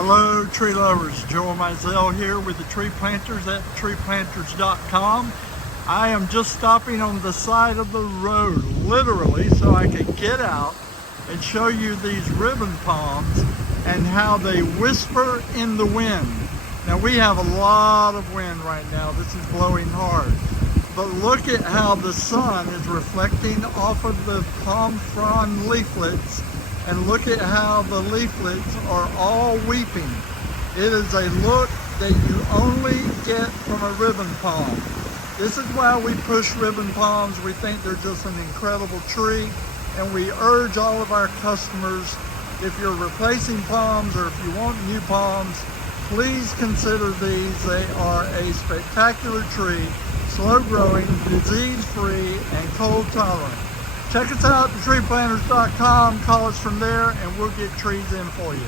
Hello tree lovers, Joel Mizell here with the tree planters at treeplanters.com. I am just stopping on the side of the road, literally, so I can get out and show you these ribbon palms and how they whisper in the wind. Now we have a lot of wind right now. This is blowing hard. But look at how the sun is reflecting off of the palm frond leaflets, and look at how the leaflets are all weeping. It is a look that you only get from a ribbon palm. This is why we push ribbon palms. We think they're just an incredible tree, and we urge all of our customers, if you're replacing palms or if you want new palms, please consider these. They are a spectacular tree, slow growing, disease free, and cold tolerant. Check us out at treeplanters.com, call us from there, and we'll get trees in for you.